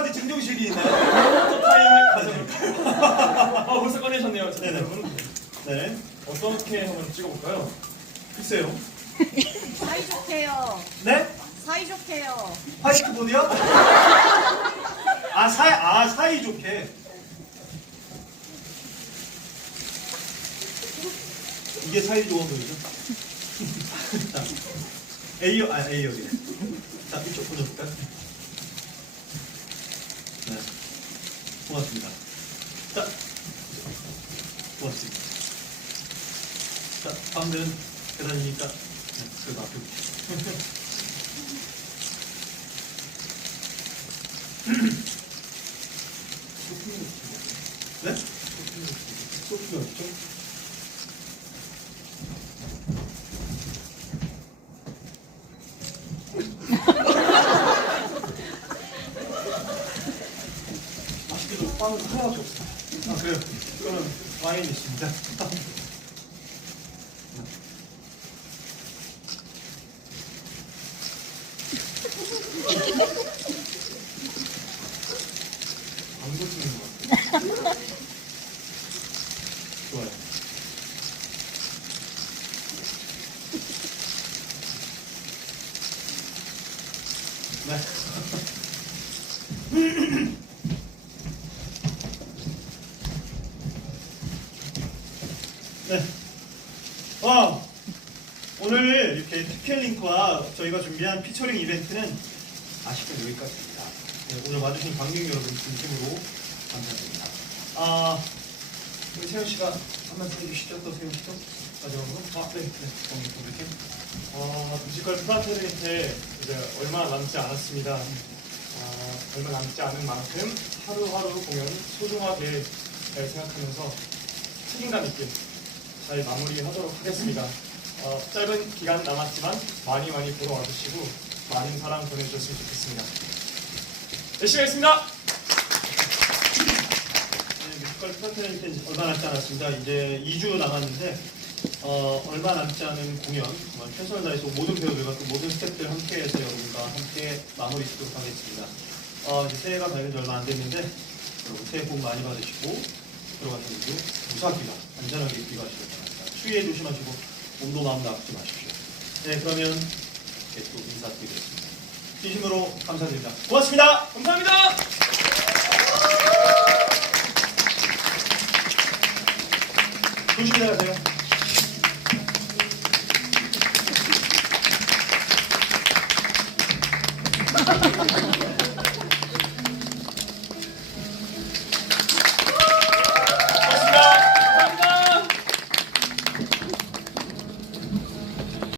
카드 증정식이 있나요? 포토 타임을 가져볼까요? 아 벌써 꺼내셨네요. 자, 네네. 여러분 네. 어떻게 한번 찍어볼까요? 글쎄요. 사이좋게요. 네? 사이좋게요. 화이트보드요? 아, 사, 아, 사이좋게. 이게 사이좋은 거죠? 자, A열, 아, A열이네. 자, 이쪽 보여줄까요? 고맙습니다. 자, 고맙습니다. 자, 가운데는 계단이니까, 네, 그래도 앞에? 소프가 없죠? 맛있게도 빵은 하나밖에 없어요. 아, 그래요? 그거는 와인이 있습니다. 광고 찍는 것 같아요. 좋아요. 네. 네. 와, 오늘 이렇게 특별 링크와 저희가 준비한 피처링 이벤트는 아쉽게 여기까지입니다. 네, 오늘 와주신 관객 여러분 진심으로 감사드립니다. 아, 우리 세현 씨가 한 말씀 해주시죠. 또 세현 씨도 마지막으로. 아, 네, 네. 오늘 이렇게. 아, 뮤지컬 플라테르한테 이제 얼마 남지 않았습니다. 아, 얼마 남지 않은 만큼 하루하루 공연 소중하게 잘 생각하면서 책임감 있게 잘 마무리하도록 하겠습니다. 어, 짧은 기간 남았지만 많이 많이 보러 와주시고 많은 사랑 보내주셨으면 좋겠습니다. 열심히 하겠습니다. 네, 뮤지컬 플라테렌트 얼마 남지 않았습니다. 이제 2주 남았는데 어, 얼마 남지 않은 공연 정말 최선을 다해서 모든 배우들과 또 모든 스태프들 함께해서 여러분과 함께 마무리 짓도록 하겠습니다. 어, 이제 새해가 밝은 지 얼마 안 됐는데 여러분 새해 복 많이 받으시고 들어가시는 길 주사기가 안전하게 귀가하시길 바랍니다. 추위에 조심하시고 몸도 마음도 아프지 마십시오. 네, 그러면 네, 또 인사드리겠습니다. 진심으로 감사드립니다. 고맙습니다. 감사합니다. 조심히 나가세요.